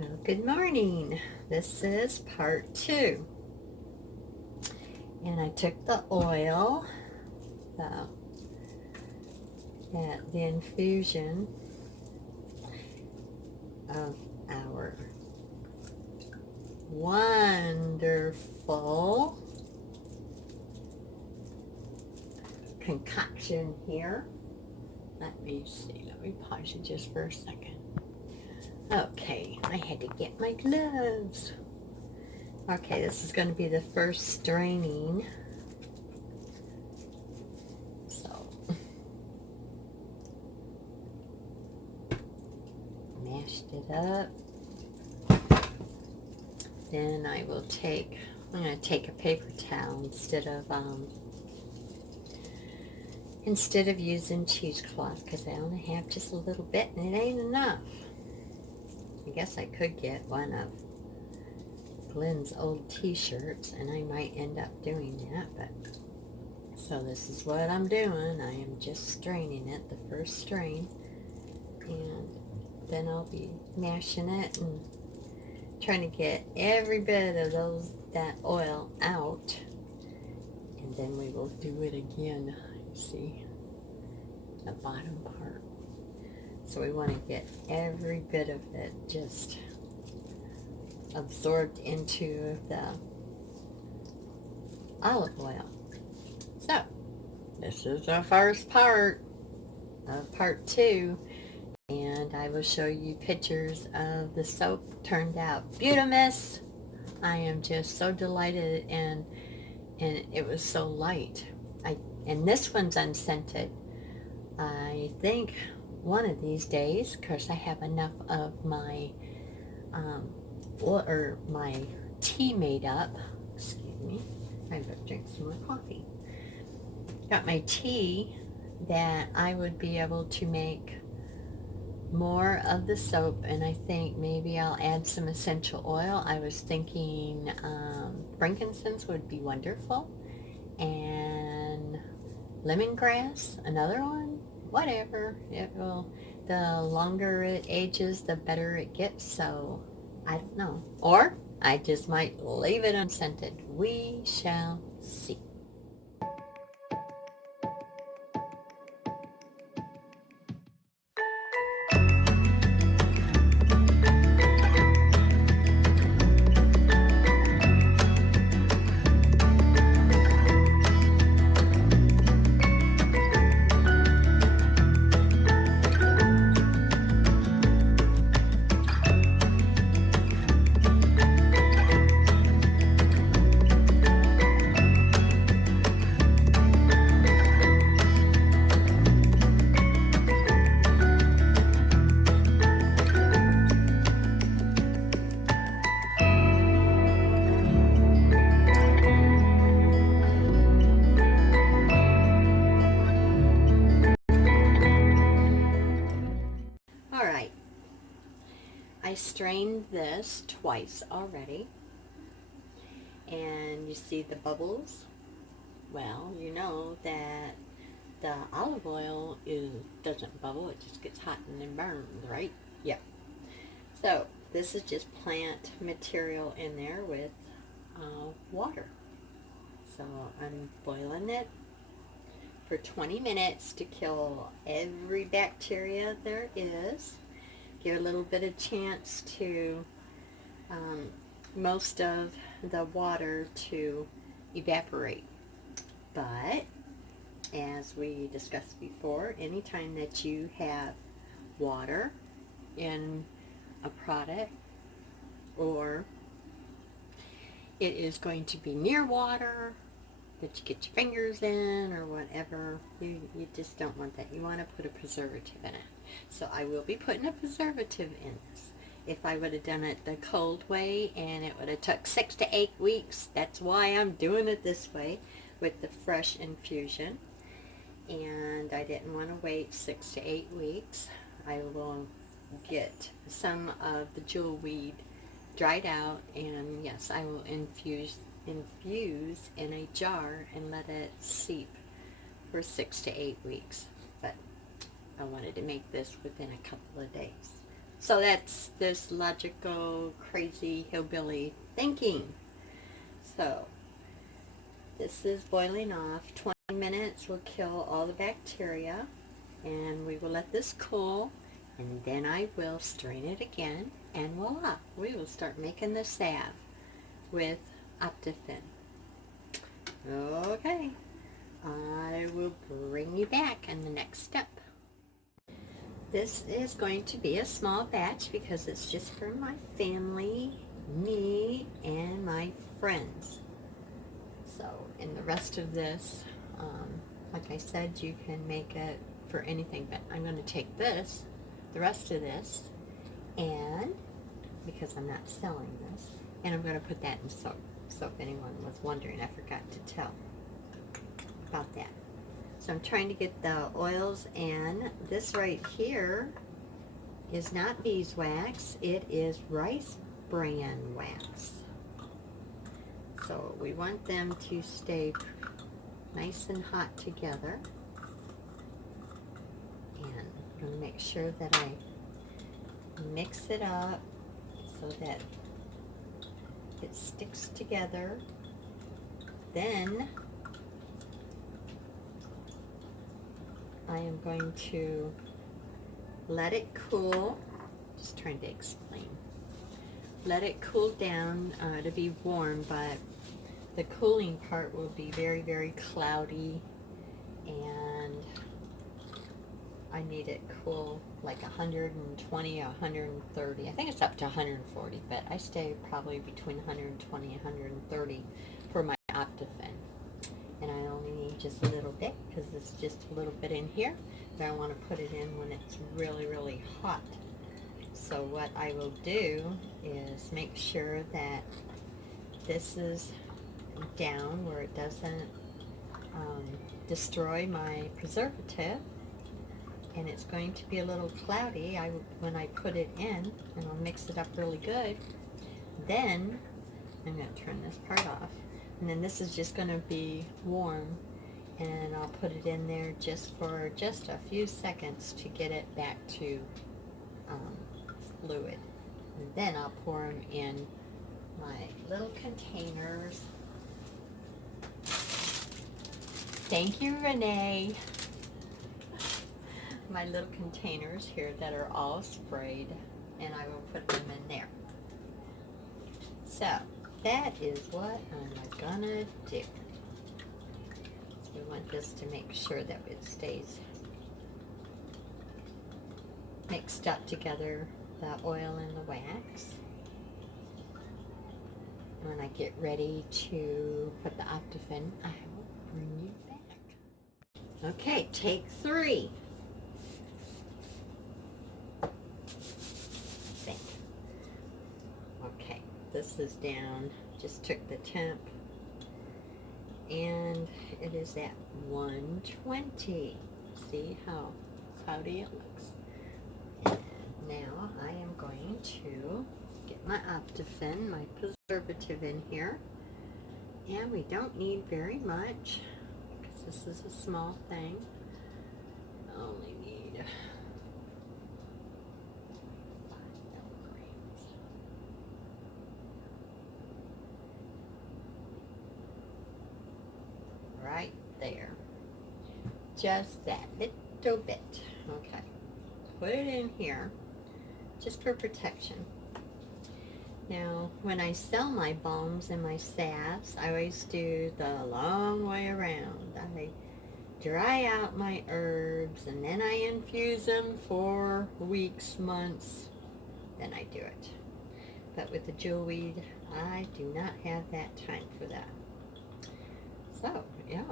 Well, good morning. This is part 2. And I took the oil, the infusion of our wonderful concoction here. Let me see. Let me pause it just for a second. Okay, I had to get my gloves. Okay, this is going to be the first straining. So, mashed it up. Then I'm going to take a paper towel instead of using cheesecloth, because I only have just a little bit and it ain't enough. I guess I could get one of Glenn's old t-shirts, and I might end up doing that, but so this is what I'm doing. I am just straining it, the first strain, and then I'll be mashing it and trying to get every bit of that oil out, and then we will do it again. See the bottom part. So we want to get every bit of it just absorbed into the olive oil. So this is the first part of part 2, and I will show you pictures of the soap. Turned out beautimous. I am just so delighted, and it was so light. And this one's unscented. I think one of these days, because I have enough of my my tea made up. Excuse me, I better drink some more coffee. Got my tea, that I would be able to make more of the soap, and I think maybe I'll add some essential oil. I was thinking frankincense would be wonderful, and lemongrass, another one. Whatever, it will. The longer it ages, the better it gets. So I don't know, or I just might leave it unscented. We shall see. All right, I strained this twice already, and you see the bubbles. Well, you know that the olive oil doesn't bubble, it just gets hot and then burns, right? Yeah. So this is just plant material in there with water. So I'm boiling it for 20 minutes to kill every bacteria there is. Give a little bit of chance to most of the water to evaporate. But as we discussed before, anytime that you have water in a product, or it is going to be near water that you get your fingers in or whatever, you just don't want that. You want to put a preservative in it. So I will be putting a preservative in this. If I would have done it the cold way, and it would have took 6 to 8 weeks, that's why I'm doing it this way with the fresh infusion. And I didn't want to wait 6 to 8 weeks. I will get some of the jewelweed dried out, and yes, I will infuse in a jar and let it seep for 6 to 8 weeks. But I wanted to make this within a couple of days. So that's this logical, crazy hillbilly thinking. So this is boiling off. 20 minutes will kill all the bacteria, and we will let this cool, and then I will strain it again, and voila, we will start making the salve with Optifin. Okay, I will bring you back in the next step. This is going to be a small batch because it's just for my family, me, and my friends. So, in the rest of this, like I said, you can make it for anything, but I'm going to take this, the rest of this, and because I'm not selling this, and I'm going to put that in soap. So if anyone was wondering, I forgot to tell about that. So I'm trying to get the oils, and this right here is not beeswax, it is rice bran wax. So we want them to stay nice and hot together. And I'm going to make sure that I mix it up so that it sticks together. Then I am going to let it cool. Just trying to explain. Let it cool down to be warm, but the cooling part will be very, very cloudy, and I need it cool like 120 or 130. I think it's up to 140, but I stay probably between 120 and 130 for my Optifin. And I only need just a little bit because it's just a little bit in here, but I want to put it in when it's really, really hot. So what I will do is make sure that this is down where it doesn't destroy my preservative, and it's going to be a little cloudy when I put it in, and I'll mix it up really good. Then I'm going to turn this part off, and then this is just going to be warm, and I'll put it in there just for just a few seconds to get it back to fluid, and then I'll pour them in my little containers. Thank you, Renee. My little containers here that are all sprayed, and I will put them in there. So that is what I'm gonna do. So we want this to make sure that it stays mixed up together, the oil and the wax. When I get ready to put the Optifin, I will bring you back. Okay, take 3. Okay, this is down. Just took the temp, and it is at 120. See how cloudy it looks? And now I am going to get my Optifin, my preservative in here, and we don't need very much because this is a small thing. I only need 5 milligrams. Right there, just that little bit. Okay, put it in here just for protection. Now, when I sell my balms and my salves, I always do the long way around. I dry out my herbs, and then I infuse them for weeks, months, then I do it. But with the jewelweed, I do not have that time for that. So, yeah,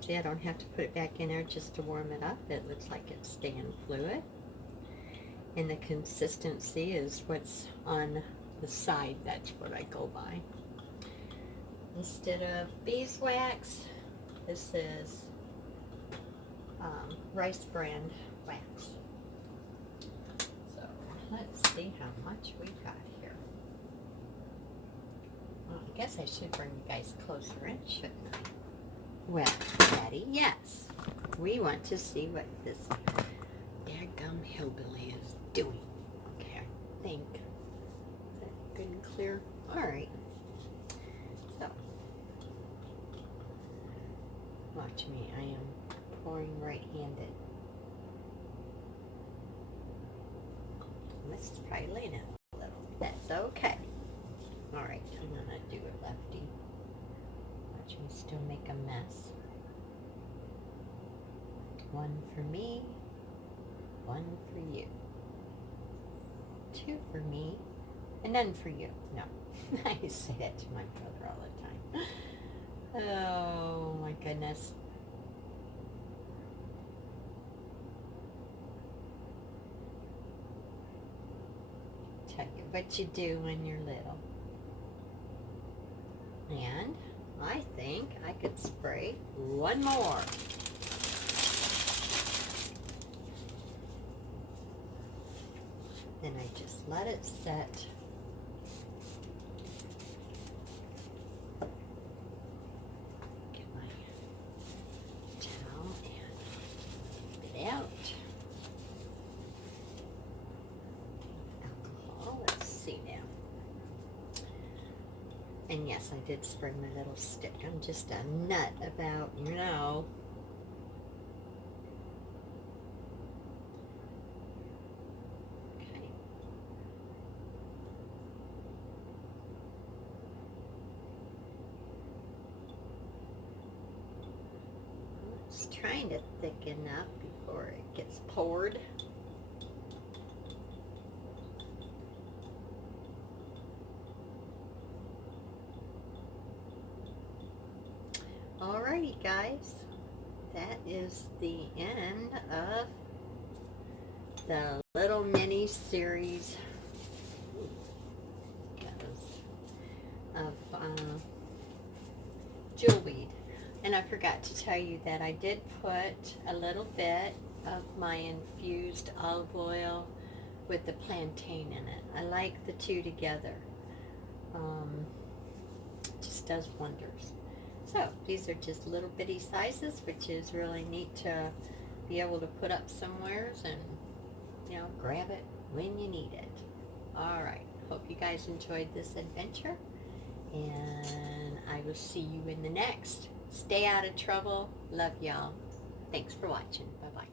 see, I don't have to put it back in there just to warm it up. It looks like it's staying fluid. And the consistency is what's on the side. That's what I go by. Instead of beeswax, this is rice bran wax. So let's see how much we got here. Well, I guess I should bring you guys closer in, shouldn't I? Well, Daddy, yes. We want to see what this daggum hillbilly is doing. Okay. clear? Alright. So, watch me. I am pouring right-handed. This is probably laying out a little. That's okay. Alright, I'm going to do it lefty. Watch me still make a mess. One for me, one for you. Two for me, and none for you. No, I say that to my brother all the time. Oh my goodness. Tell you what you do when you're little. And I think I could spray one more. Then I just let it set. Get my towel and get it out. Alcohol, let's see now. And yes, I did spray my little stick. I'm just a nut about, you know. It's trying to thicken up before it gets poured. Alrighty guys, that is the end of the little mini series of jewelweed. And I forgot to tell you that I did put a little bit of my infused olive oil with the plantain in it. I like the two together. Just does wonders. So these are just little bitty sizes, which is really neat to be able to put up somewheres and, you know, grab it when you need it. Alright, hope you guys enjoyed this adventure, and I will see you in the next. Stay out of trouble. Love y'all. Thanks for watching. Bye-bye.